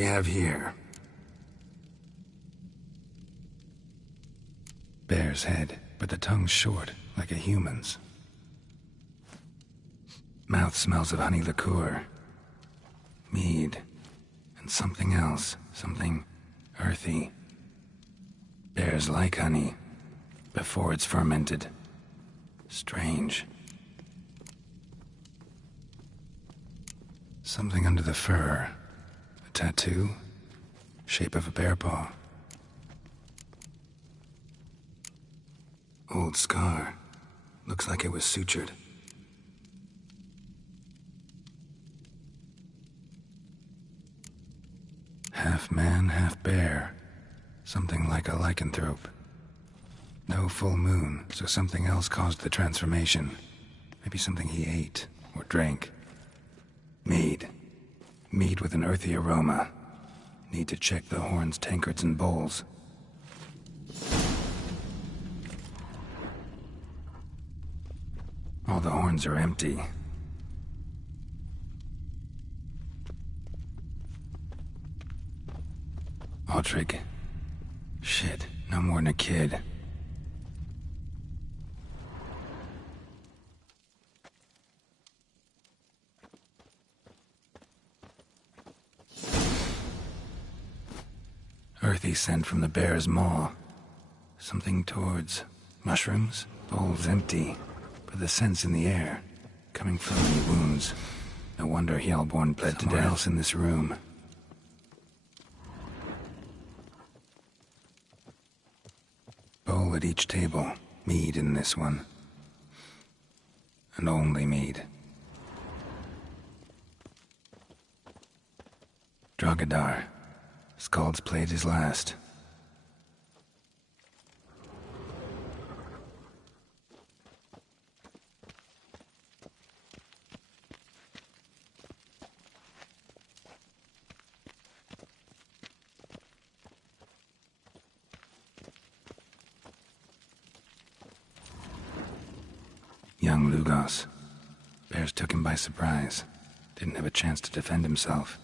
we have here? Bear's head, but the tongue's short, like a human's. Mouth smells of honey liqueur, mead, and something else, something earthy. Bears like honey, before it's fermented. Strange. Something under the fur. A tattoo? Shape of a bear paw. Old scar. Looks like it was sutured. Half man, half bear. Something like a lycanthrope. No full moon, so something else caused the transformation. Maybe something he ate or drank. Mead. Mead with an earthy aroma. Need to check the horns, tankards, and bowls. All the horns are empty. Aldrich. Shit, no more than a kid. Earthy scent from the bear's maw. Something towards mushrooms? Bowls empty, but the scent's in the air, coming from any wounds. No wonder Hellborn bled to death. Somewhere else in this room. Bowl at each table. Mead in this one. And only mead. Drogadar. Skald's played his last. Young Lugos. Bears took him by surprise. Didn't have a chance to defend himself.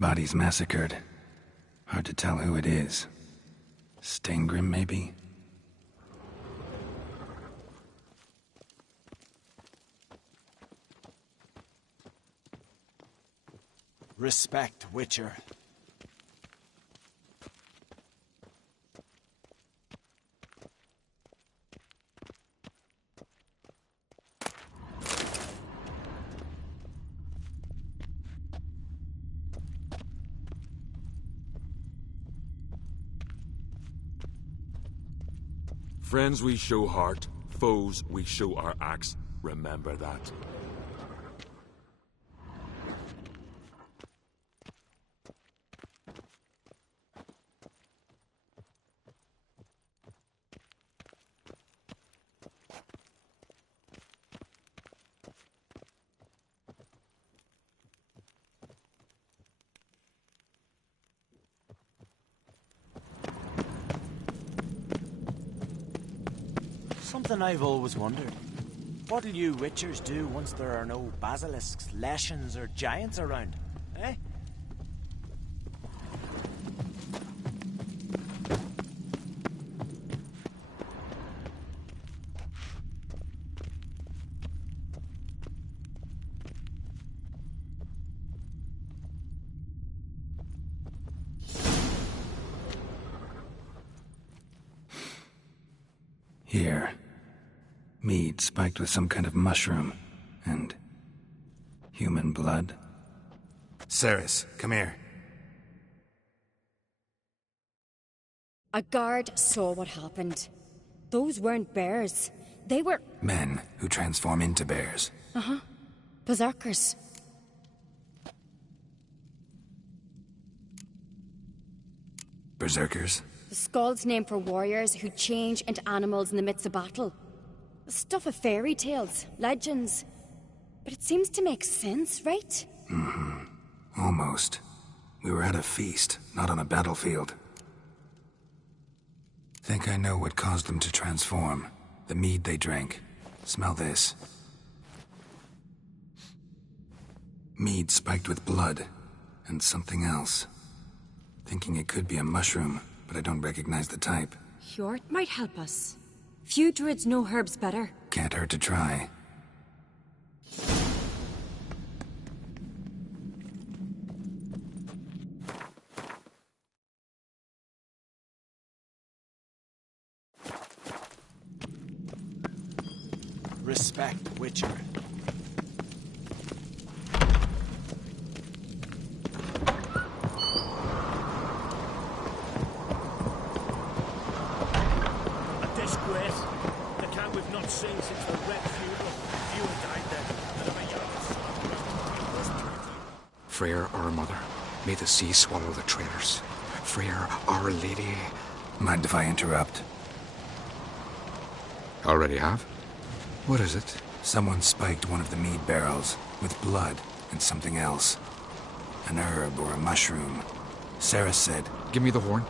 Bodies massacred. Hard to tell who it is. Steingrim, maybe? Respect, Witcher. Friends we show heart, foes we show our axe. Remember that. Something I've always wondered. What'll you Witchers do once there are no basilisks, leshens, or giants around? Eh? Here. Mead spiked with some kind of mushroom. And human blood. Ceres, come here. A guard saw what happened. Those weren't bears. They were... Men who transform into bears. Uh-huh. Berserkers. Berserkers? The Skald's name for warriors who change into animals in the midst of battle. The stuff of fairy tales, legends. But it seems to make sense, right? Almost. We were at a feast, not on a battlefield. Think I know what caused them to transform. The mead they drank. Smell this. Mead spiked with blood. And something else. Thinking it could be a mushroom, but I don't recognize the type. Hjort might help us. Few druids know herbs better. Can't hurt to try. Respect, Witcher. A disgrace. The camp we've not seen since the Red Funeral. Few died then, and of a young son. Freyr, our mother, may the sea swallow the traitors. Freyr, our lady. Mind if I interrupt? Already have? What is it? Someone spiked one of the mead barrels with blood and something else. An herb or a mushroom. Sarah said, Give me the horn.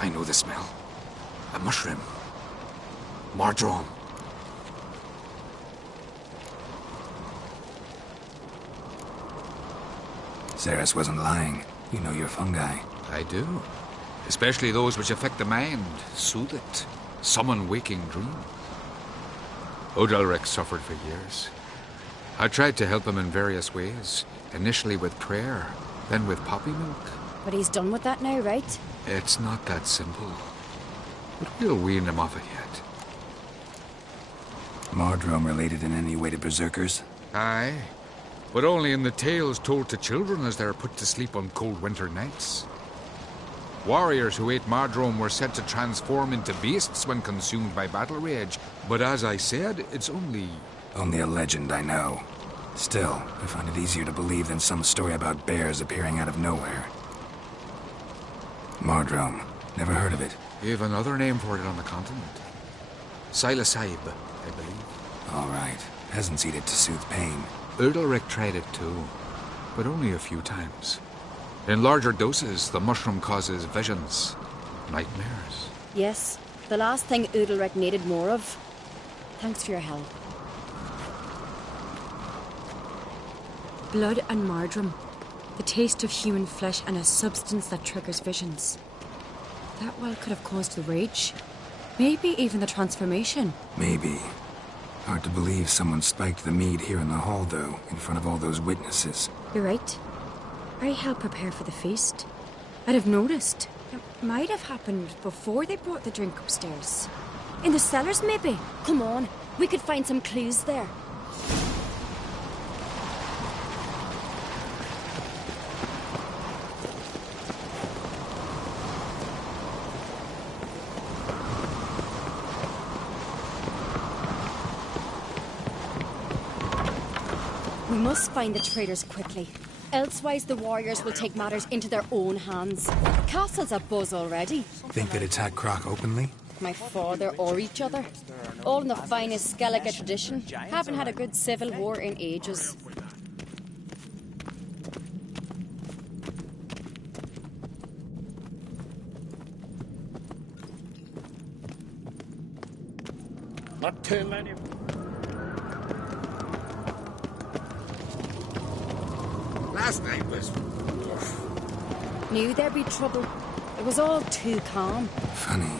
I know the smell. A mushroom. Mardrome. Ceres wasn't lying. You know your fungi. I do. Especially those which affect the mind, soothe it, summon waking dream. Odalric suffered for years. I tried to help him in various ways, initially with prayer, then with poppy milk. But he's done with that now, right? It's not that simple. But we'll wean him off it yet. Mardrome related in any way to berserkers? Aye, but only in the tales told to children as they're put to sleep on cold winter nights. Warriors who ate Mardrome were said to transform into beasts when consumed by battle rage, but as I said, it's only... Only a legend, I know. Still, I find it easier to believe than some story about bears appearing out of nowhere. Mardrome. Never heard of it. We have another name for it on the continent. Silasaib, I believe. All right. Peasants eat it to soothe pain. Udalric tried it too, but only a few times. In larger doses, the mushroom causes visions, nightmares. Yes, the last thing Udalric needed more of. Thanks for your help. Blood and Mardrome. The taste of human flesh and a substance that triggers visions. That well could have caused the rage. Maybe even the transformation. Maybe. Hard to believe someone spiked the mead here in the hall, though, in front of all those witnesses. You're right. I helped prepare for the feast. I'd have noticed. It might have happened before they brought the drink upstairs. In the cellars, maybe. Come on, we could find some clues there. We must find the traitors quickly. Elsewise, the warriors will take matters into their own hands. The castle's abuzz already. Think they'd attack Croc openly? My father or each other. All in the finest skelige tradition. Haven't had a good civil war in ages. Not too many. Last night was... Knew there'd be trouble. It was all too calm. Funny.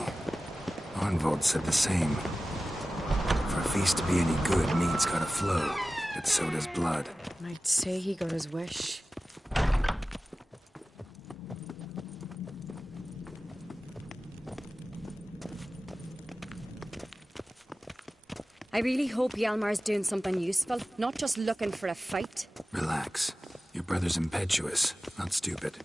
Arnvold said the same. For a feast to be any good, mead's gotta flow, but so does blood. I'd say he got his wish. I really hope Hjalmar's doing something useful, not just looking for a fight. Relax. Your brother's impetuous, not stupid.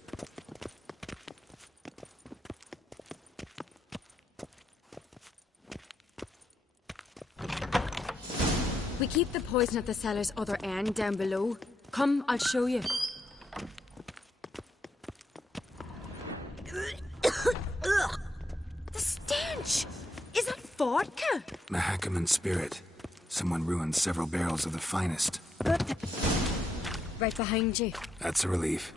We keep the poison at the cellar's other end down below. Come, I'll show you. The stench! Is that vodka? Mahakaman spirit. Someone ruined several barrels of the finest. Right behind you. That's a relief.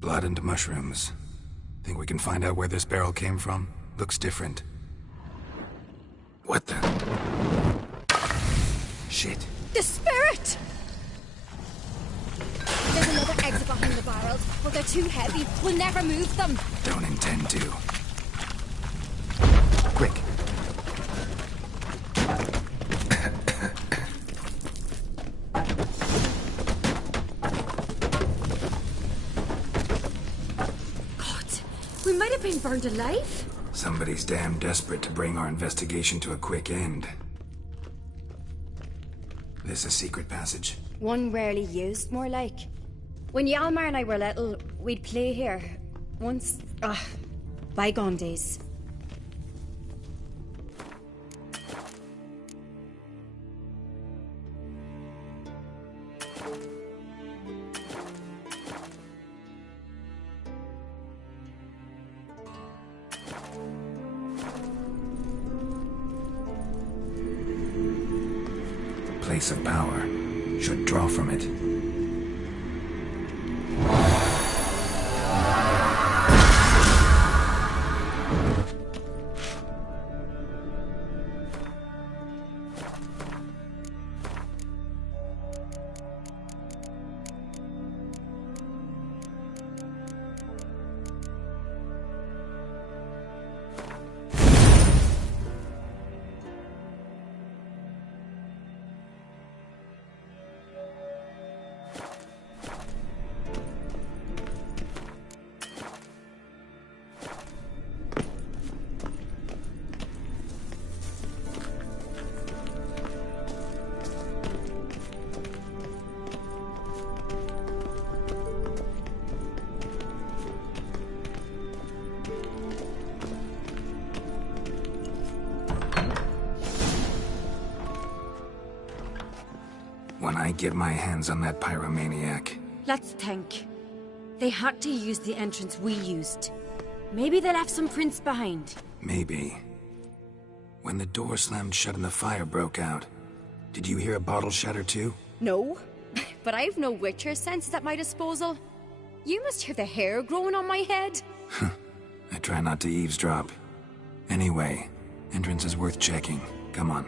Blood and mushrooms. Think we can find out where this barrel came from? Looks different. What the? Shit. The spirit! There's another exit behind the barrels, but they're too heavy. We'll never move them. Don't intend to. Quick. We might have been burned alive. Somebody's damn desperate to bring our investigation to a quick end. This a secret passage? One rarely used, more like. When Yalmar and I were little, we'd play here. Once... bygone days. Place of power. Should draw from it. When I get my hands on that pyromaniac. Let's think. They had to use the entrance we used. Maybe they left some prints behind. Maybe. When the door slammed shut and the fire broke out, did you hear a bottle shatter too? No, but I've no Witcher senses at my disposal. You must hear the hair growing on my head. I try not to eavesdrop. Anyway, entrance is worth checking. Come on.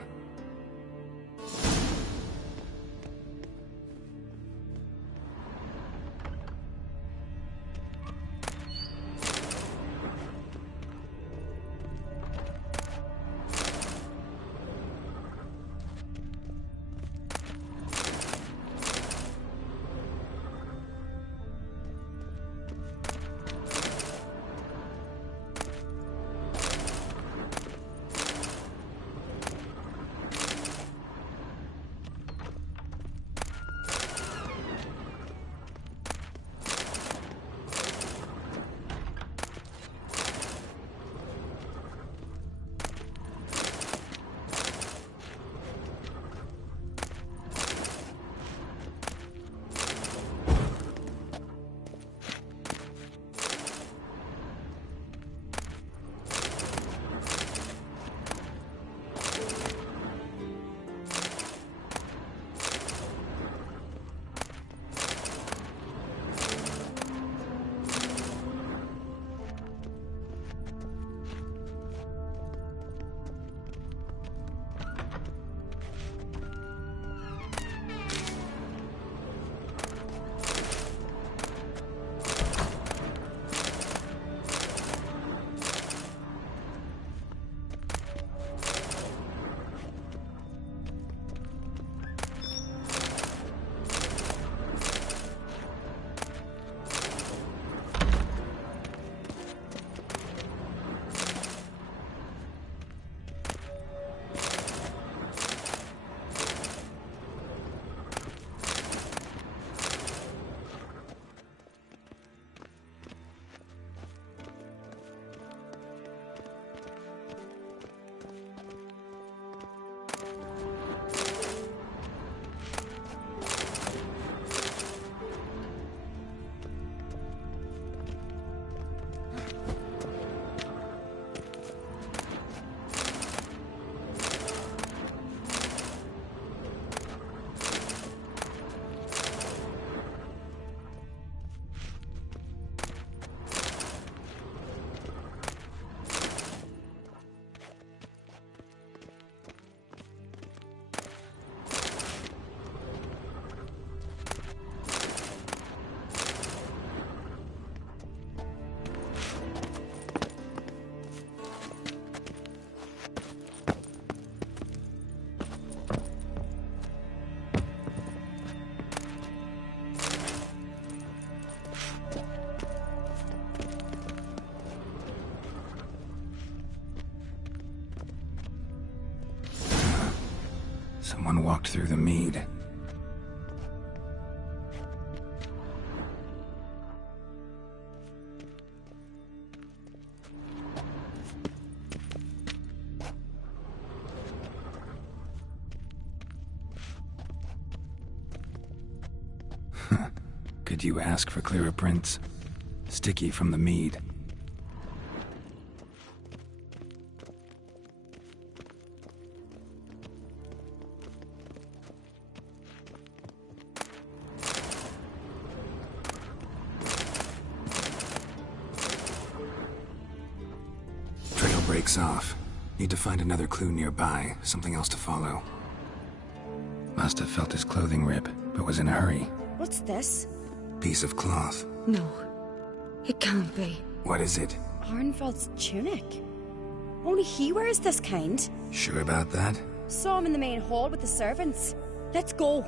Someone walked through the mead. Could you ask for clearer prints? Sticky from the mead. Trail breaks off. Need to find another clue nearby, something else to follow. Must have felt his clothing rip, but was in a hurry. What's this? Piece of cloth. No. It can't be. What is it? Arnvald's tunic. Only he wears this kind. Sure about that? Saw him in the main hall with the servants. Let's go.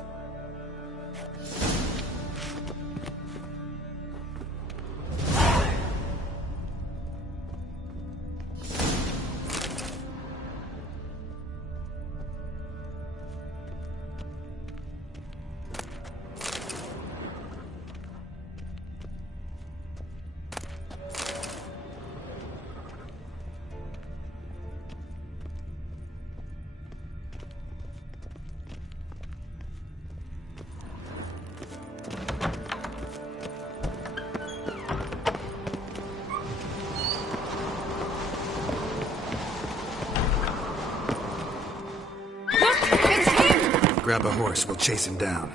Grab a horse, we'll chase him down.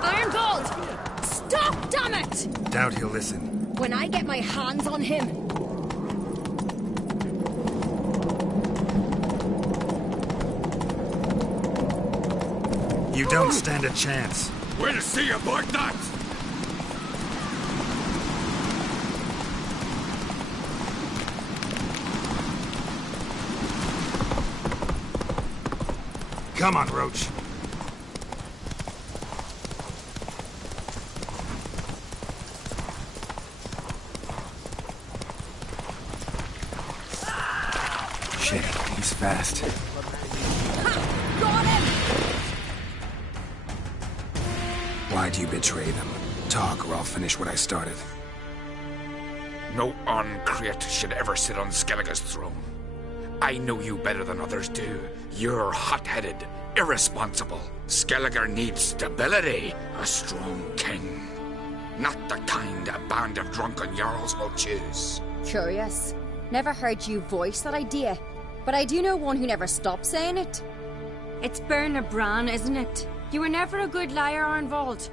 Arnvald! Stop, damn it! Doubt he'll listen. When I get my hands on him. You don't stand a chance. We'll see about that! Come on, Roach. Shit, he's fast. Got him! Why'd you betray them? Talk, or I'll finish what I started. No uncreate should ever sit on Skellige's throne. I know you better than others do. You're hot-headed, irresponsible. Skellige needs stability, a strong king. Not the kind a band of drunken jarls will choose. Curious. Never heard you voice that idea. But I do know one who never stops saying it. It's Berna Bran, isn't it? You were never a good liar, Arnvald.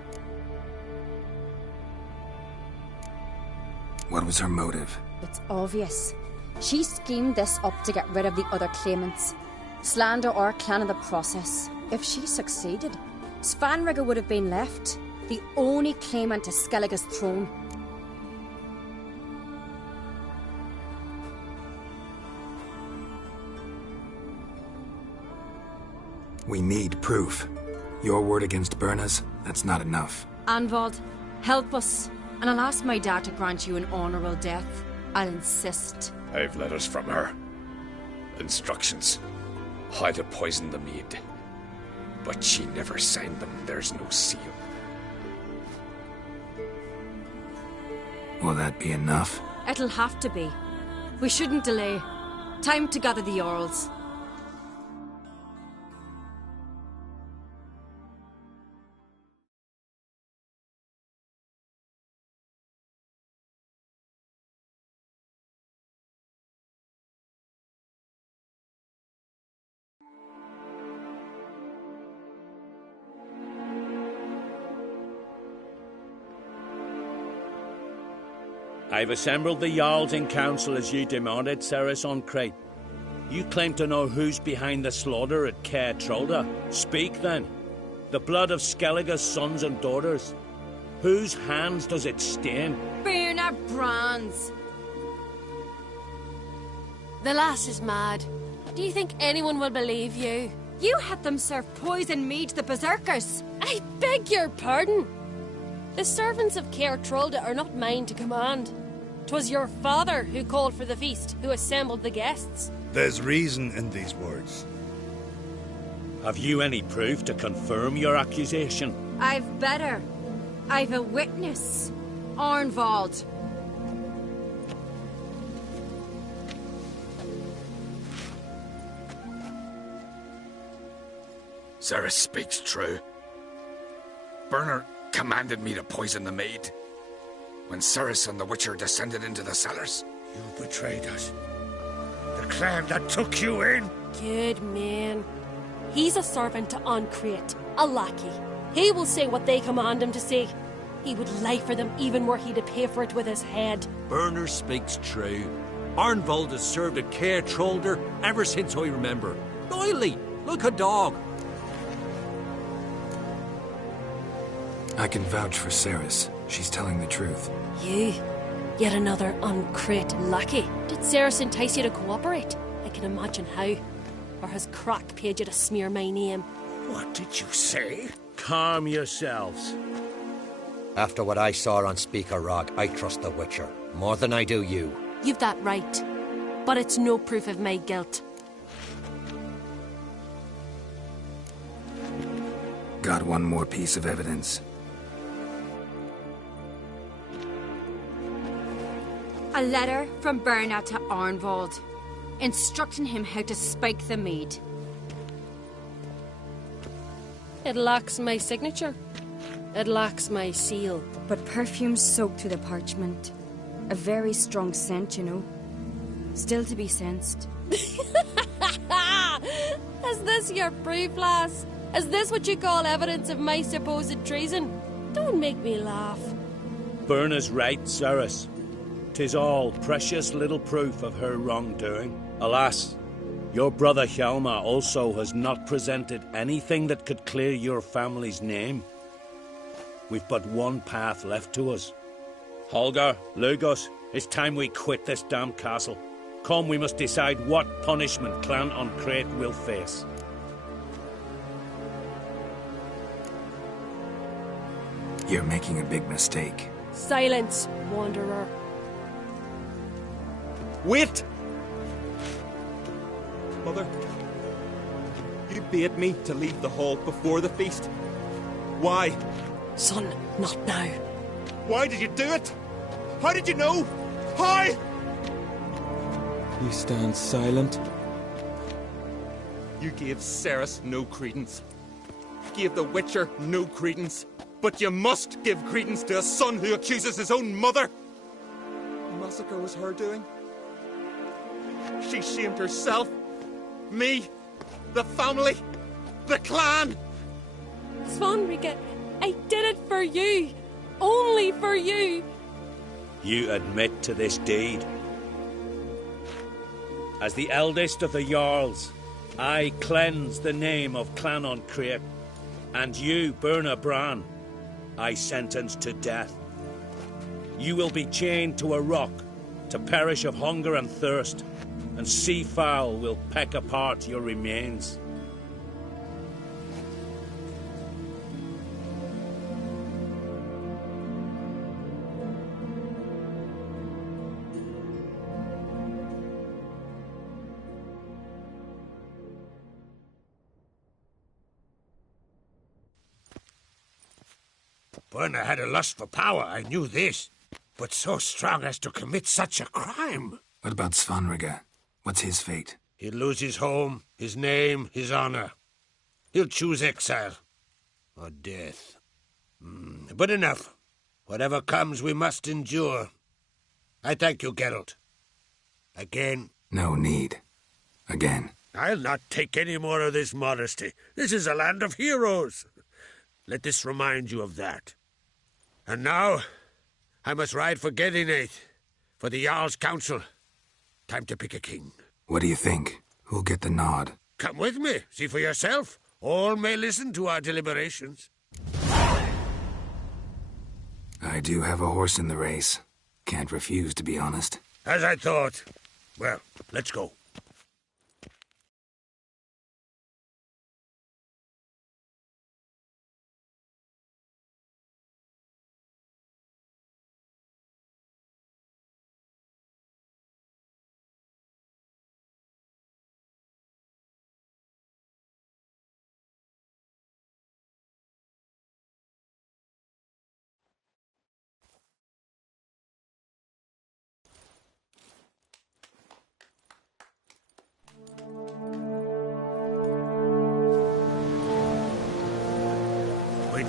What was her motive? It's obvious. She schemed this up to get rid of the other claimants. Slander our clan in the process. If she succeeded, Svanrigger would have been left, the only claimant to Skellige's throne. We need proof. Your word against Berna's, that's not enough. Arnvald, help us, and I'll ask my dad to grant you an honourable death. I'll insist. I've letters from her. Instructions. How to poison the mead. But she never signed them. There's no seal. Will that be enough? It'll have to be. We shouldn't delay. Time to gather the Jarls. I've assembled the Jarls in council as you demanded, Ceres on Crate. You claim to know who's behind the slaughter at Caer Trolda. Speak then. The blood of Skellige's sons and daughters. Whose hands does it stain? Berna Bran's. The lass is mad. Do you think anyone will believe you? You had them serve poison mead to the berserkers. I beg your pardon. The servants of Caer Trolda are not mine to command. 'Twas your father who called for the feast, who assembled the guests. There's reason in these words. Have you any proof to confirm your accusation? I've better. I've a witness. Arnvald. Ceres speaks true. Burner commanded me to poison the maid. When Ceres and the Witcher descended into the cellars. You betrayed us. The clan that took you in. Good man. He's a servant to Ancrate, a lackey. He will say what they command him to say. He would lie for them even were he to pay for it with his head. Burner speaks true. Arnvald has served at Caer Trolder ever since I remember. Loyally, like a dog. I can vouch for Ceres. She's telling the truth. You? Yet another Ancrate lackey. Did Ceres entice you to cooperate? I can imagine how. Or has Crack paid you to smear my name? What did you say? Calm yourselves. After what I saw on Speaker Rock, I trust the Witcher. More than I do you. You've that right. But it's no proof of my guilt. Got one more piece of evidence. A letter from Berna to Arnvald, instructing him how to spike the mead. It lacks my signature. It lacks my seal. But perfume soaked through the parchment. A very strong scent, you know. Still to be sensed. Is this your proof, lass? Is this what you call evidence of my supposed treason? Don't make me laugh. Berna's right, Ceres. 'Tis all precious little proof of her wrongdoing. Alas, your brother Hjalmar also has not presented anything that could clear your family's name. We've but one path left to us. Holger, Lugos, it's time we quit this damn castle. Come, we must decide what punishment Clan Ancrate will face. You're making a big mistake. Silence, wanderer. Wait! Mother, you bade me to leave the hall before the feast. Why? Son, not now. Why did you do it? How did you know? How? You stand silent. You gave Ceres no credence. Gave the Witcher no credence. But you must give credence to a son who accuses his own mother. The massacre was her doing. She shamed herself, me, the family, the clan. Svanrige, I did it for you. Only for you. You admit to this deed. As the eldest of the Jarls, I cleanse the name of Clan Ancrate, and you, Berna Bran, I sentence to death. You will be chained to a rock, to perish of hunger and thirst, and sea fowl will peck apart your remains. Berna had a lust for power, I knew this. But so strong as to commit such a crime. What about Svanrige? What's his fate? He'll lose his home, his name, his honor. He'll choose exile. Or death. But enough. Whatever comes, we must endure. I thank you, Geralt. Again. No need. Again. I'll not take any more of this modesty. This is a land of heroes. Let this remind you of that. And now, I must ride for Gedinath, for the Jarl's Council. Time to pick a king. What do you think? Who'll get the nod? Come with me, see for yourself. All may listen to our deliberations. I do have a horse in the race. Can't refuse, to be honest. As I thought. Well, let's go.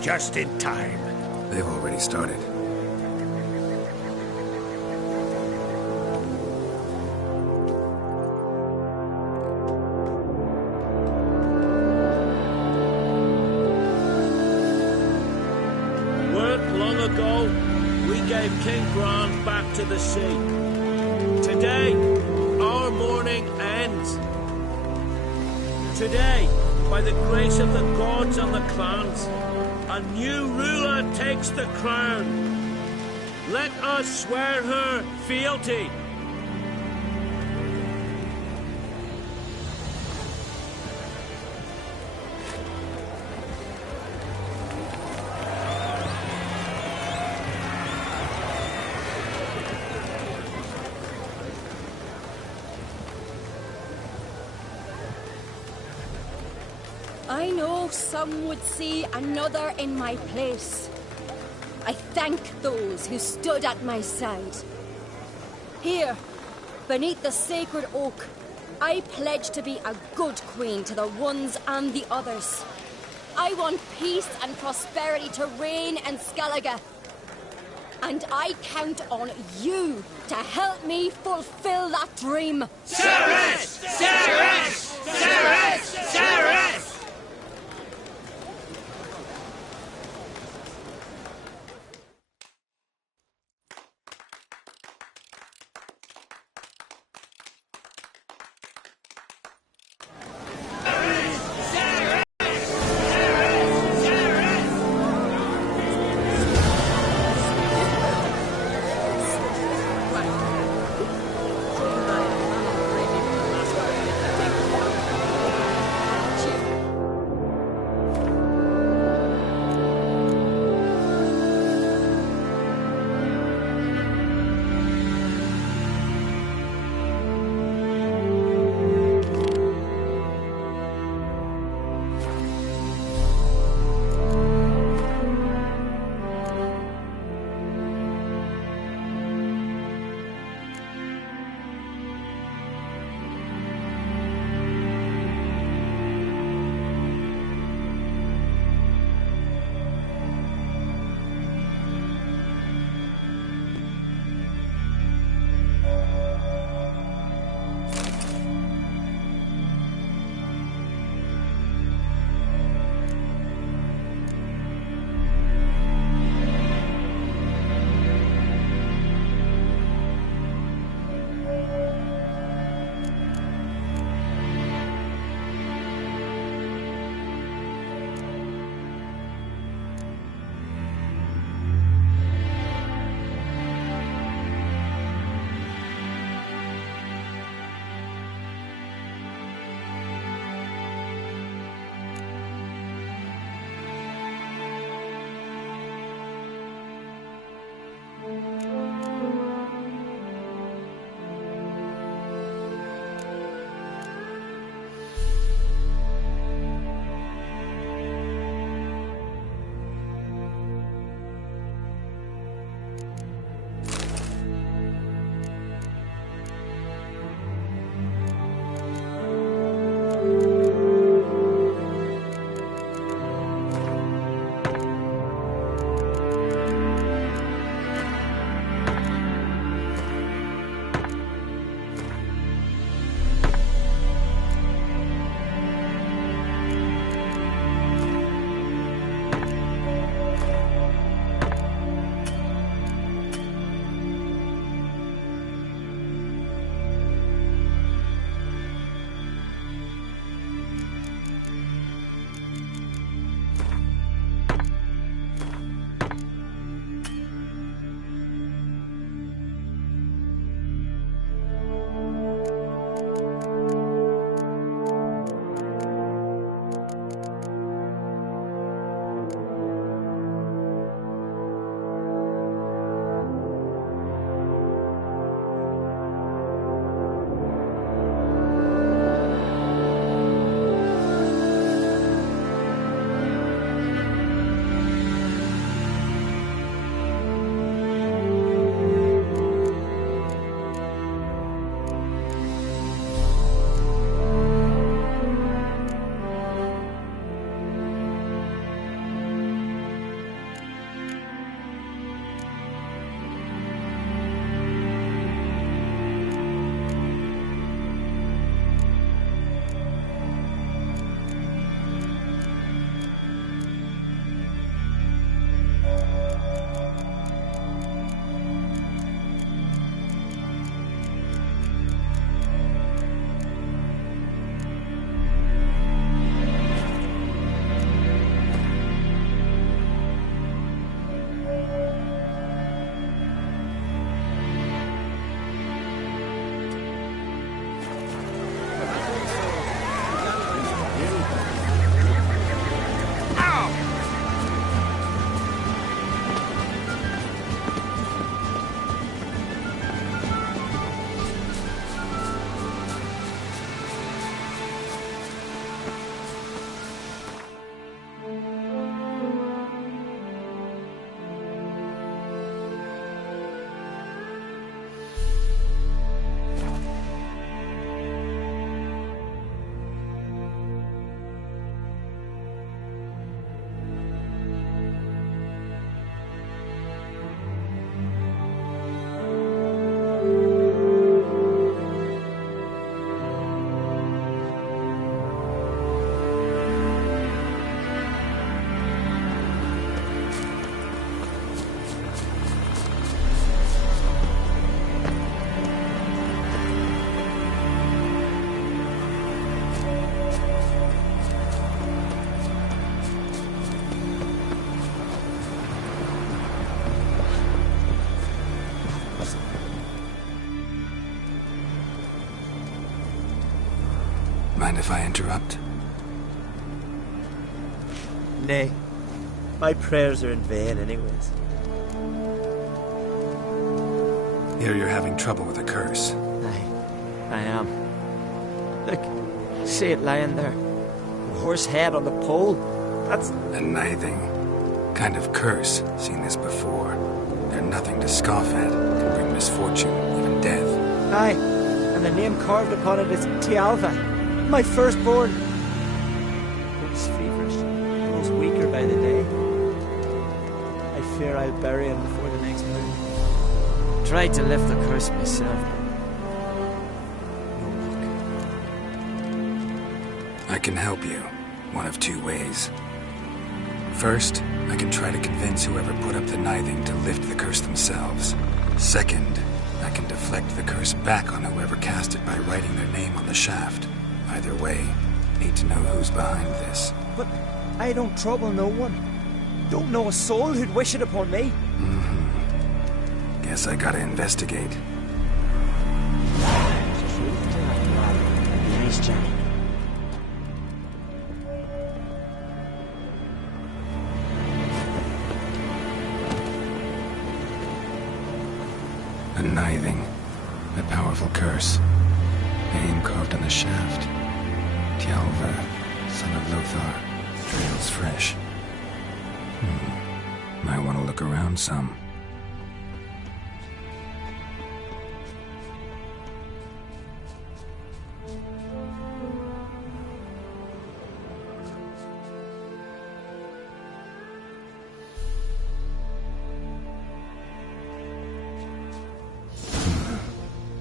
Just in time. They've already started. Weren't long ago, we gave King Bran back to the sea. Today, our mourning ends. Today, by the grace of the gods and the clans, a new ruler takes the crown. Let us swear her fealty. I know some would see another in my place. I thank those who stood at my side. Here, beneath the sacred oak, I pledge to be a good queen to the ones and the others. I want peace and prosperity to reign in Skelige. And I count on you to help me fulfill that dream. Ceres! Ceres! Ceres! Ceres! if I interrupt? Nay. My prayers are in vain anyways. Here you're having trouble with a curse. I am. Look, see it lying there. A horse head on the pole. That's... A nithing kind of curse. Seen this before. They're nothing to scoff at. Can bring misfortune, even death. Aye, and the name carved upon it is Tialva, my firstborn. Grows feverish, grows weaker by the day. I fear I'll bury him before the next moon. Tried to lift the curse myself. I can help you, one of two ways. First, I can try to convince whoever put up the nithing to lift the curse themselves. Second, I can deflect the curse back on whoever cast it by writing their name on the shaft. Either way, need to know who's behind this. But I don't trouble no one. Don't know a soul who'd wish it upon me. Guess I gotta investigate. Nice, Johnny. A nithing. A powerful curse. Name carved on the shaft. Tialva, son of Lothar. Trails fresh. Might want to look around some.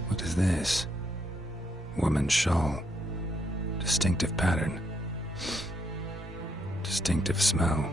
What is this? Woman's shawl. Distinctive pattern. Distinctive smell.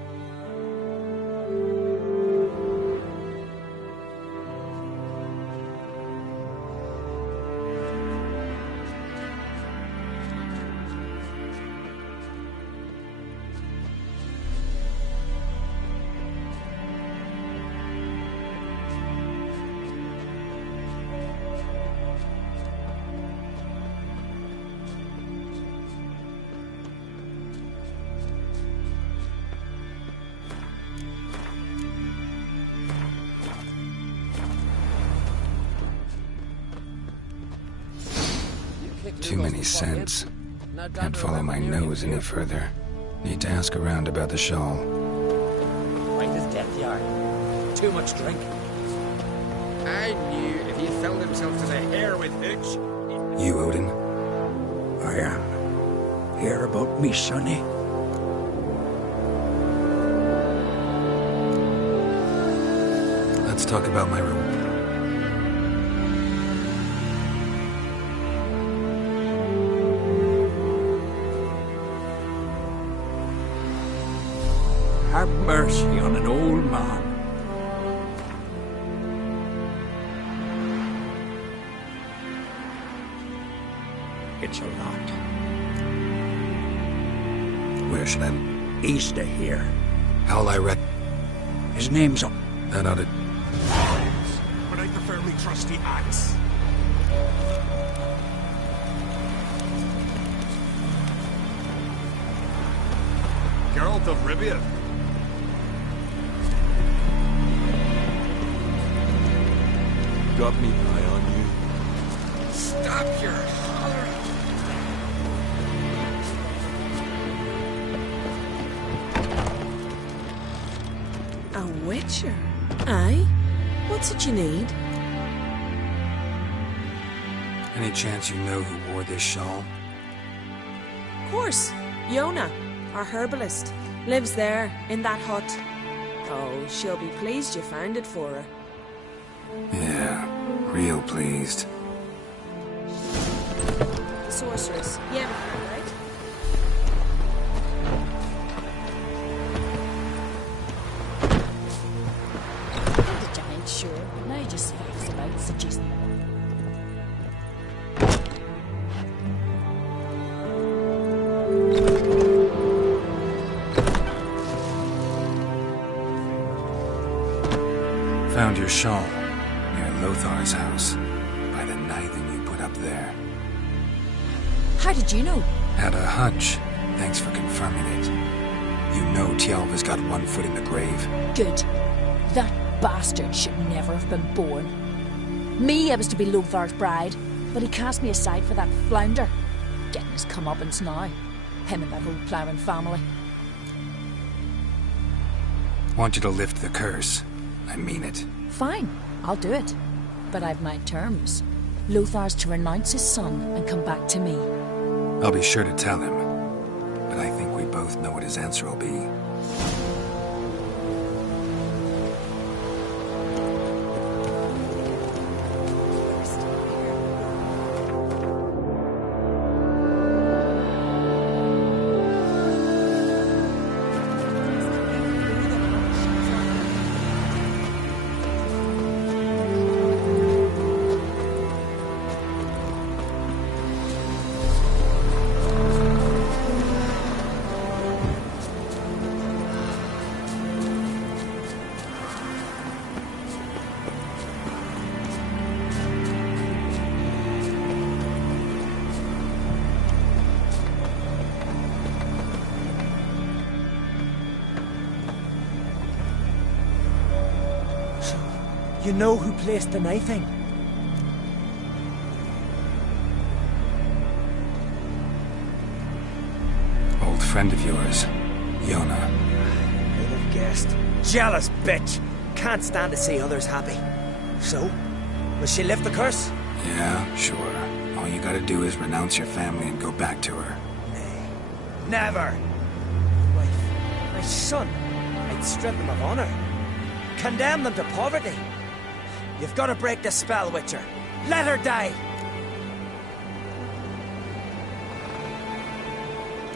Too many scents. Can't follow my nose any further. Need to ask around about the shawl. Right as death yard. Too much drink. I knew if he filled himself to the hair with hooch. You, Odin? I am. Hear about me, sonny? Let's talk about my reward. Have mercy on an old man. It's a lot. Where should I... East of here. How'll I wreck... His name's up. That ought to... But I prefer me trusty axe. Geralt of Rivia. Got me eye on you. Stop your hollering. A witcher? Aye? What's it you need? Any chance you know who wore this shawl? Of course. Yona, our herbalist, lives there, in that hut. Oh, she'll be pleased you found it for her. Yeah, real pleased. Sorceress. Yeah, right? The giant, sure, but now just facts about suggesting them. Found your shawl near Lothar's house by the nithing you put up there. How did you know? Had a hunch. Thanks for confirming it. You know Tialva's got one foot in the grave. Good. That bastard should never have been born. Me, I was to be Lothar's bride, but he cast me aside for that flounder. Getting his comeuppance now. Him and that whole ploughing family. Want you to lift the curse. I mean it. Fine, I'll do it. But I've my terms. Lothar's to renounce his son and come back to me. I'll be sure to tell him. But I think we both know what his answer will be. You know who placed the knifing? Old friend of yours, Yona. I'd have guessed. Jealous bitch. Can't stand to see others happy. So, will she lift the curse? Yeah, sure. All you gotta do is renounce your family and go back to her. Nay. Never. My wife. My son. I'd strip them of honor. Condemn them to poverty. You've got to break the spell, Witcher. Let her die!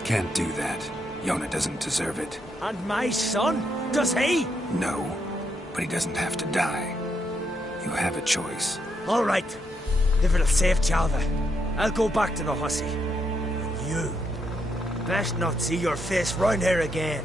Can't do that. Yona doesn't deserve it. And my son? Does he? No, but he doesn't have to die. You have a choice. All right. If it'll save Tialva, I'll go back to the hussy. And you, best not see your face round here again.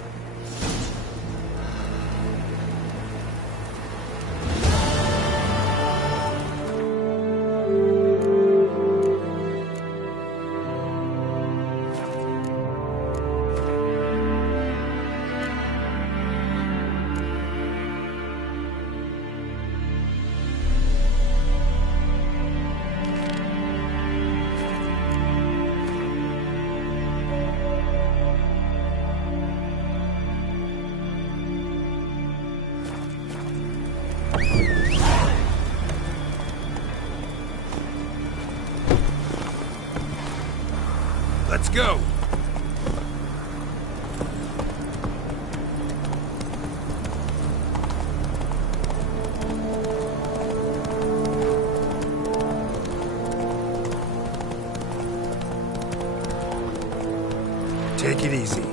Let's go. Take it easy.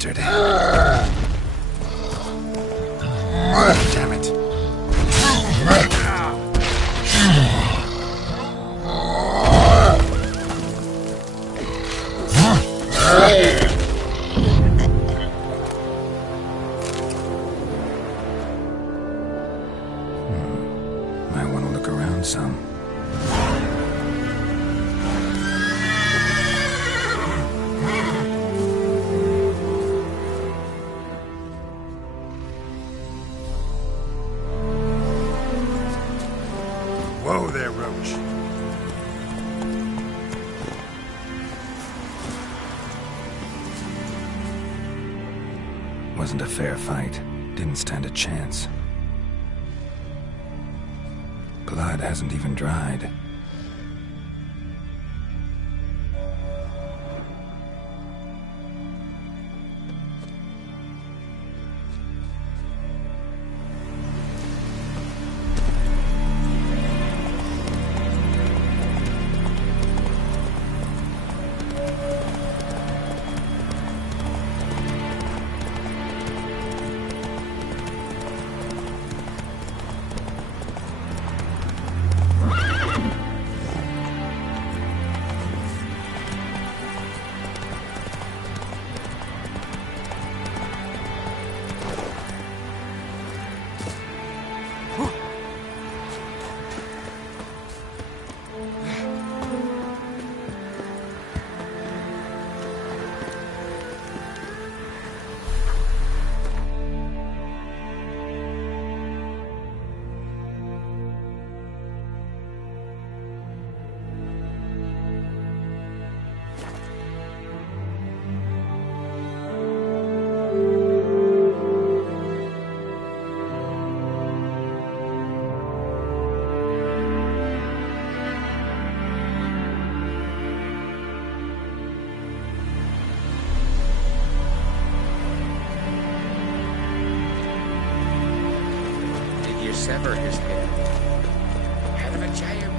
bastard. Damn it. Might want to look around some. Whoa there, Roach. Wasn't a fair fight. Didn't stand a chance. Blood hasn't even dried. Sever his head. Head of a giant.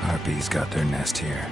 Harpies got their nest here.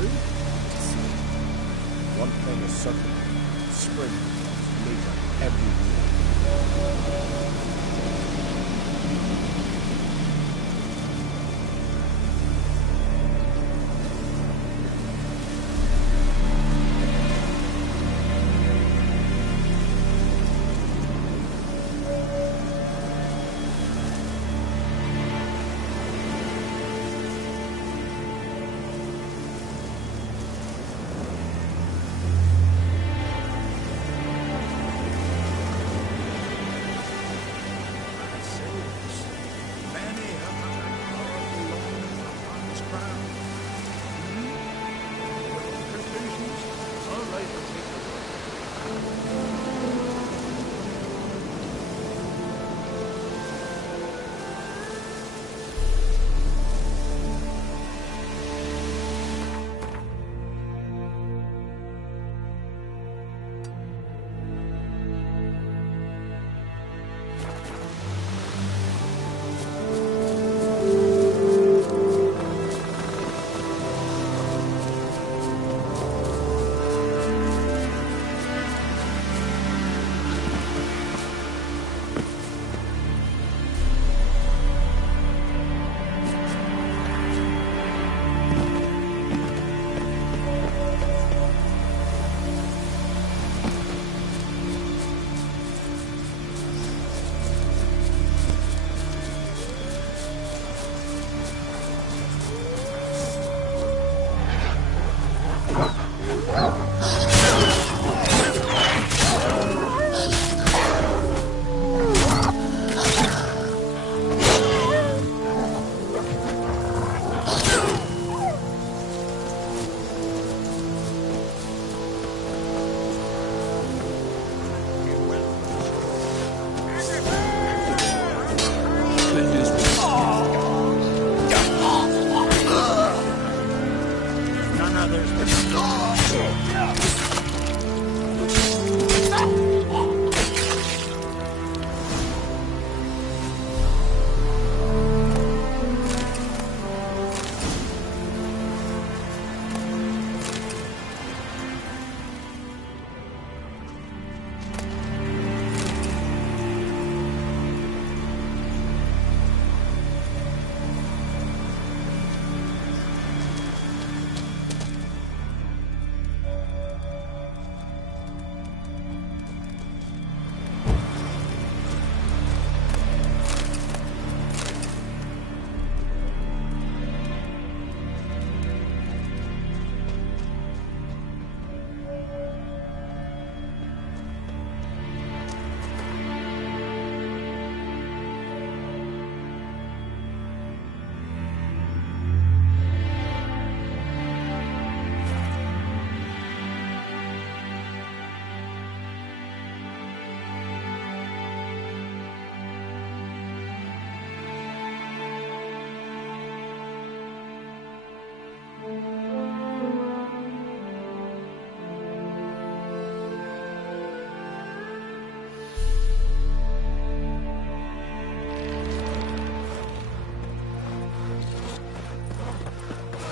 true. One thing is certain. Spring comes later every year.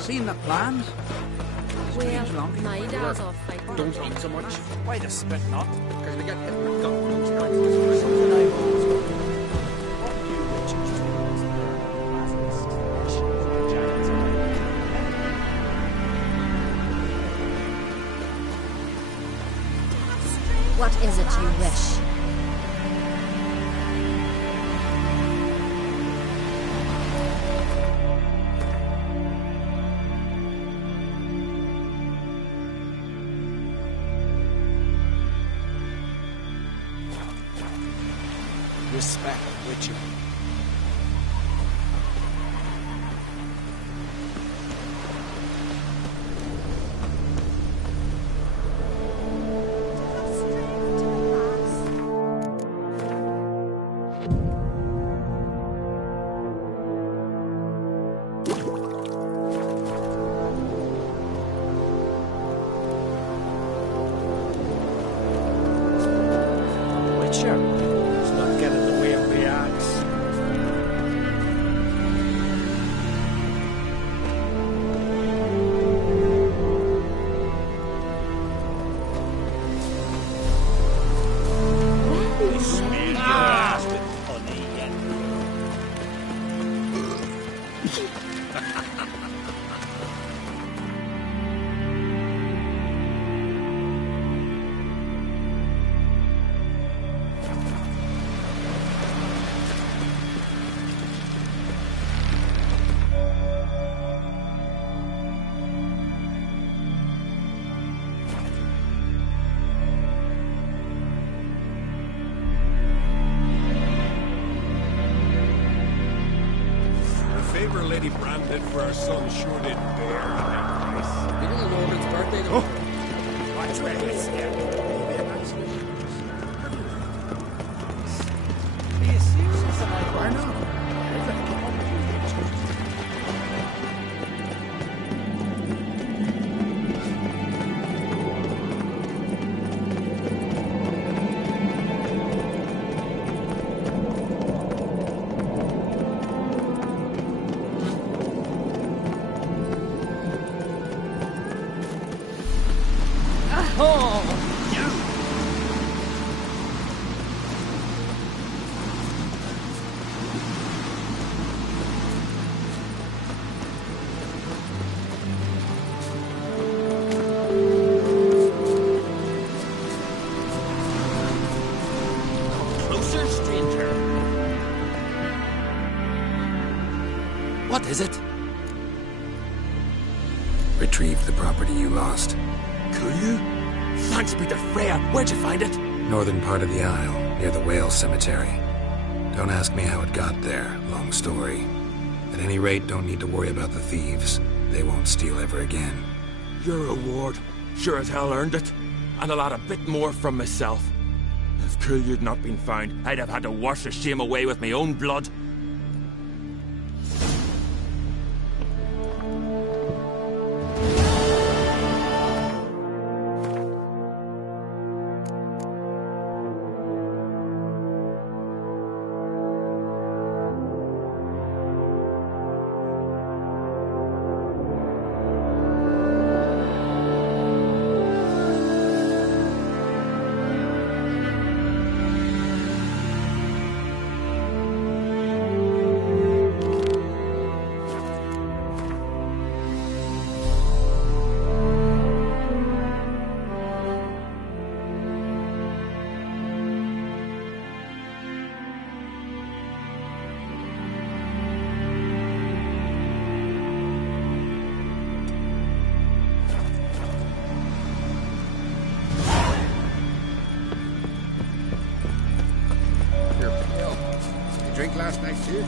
Seen the plans? Well, my dad's off fighting. Don't eat so much. Why the spit not? Because we get hit in the gut most times. Something I've always wondered. What do you witches do as their basilisk, ashes, giants, What is it you wish? respect witcher. he branded for our son sure did bear that price. You don't know Lord's birthday tomorrow. Watch where you step. Are you serious? Why not? What is it? Retrieve the property you lost. Could you? Thanks be to Freya. Where'd you find it? Northern part of the Isle, near the whale cemetery. Don't ask me how it got there. Long story. At any rate, don't need to worry about the thieves. They won't steal ever again. Your reward sure as hell earned it. And I'll add a bit more from myself. If Kulyu'd not been found, I'd have had to wash the shame away with my own blood. Drink last night too?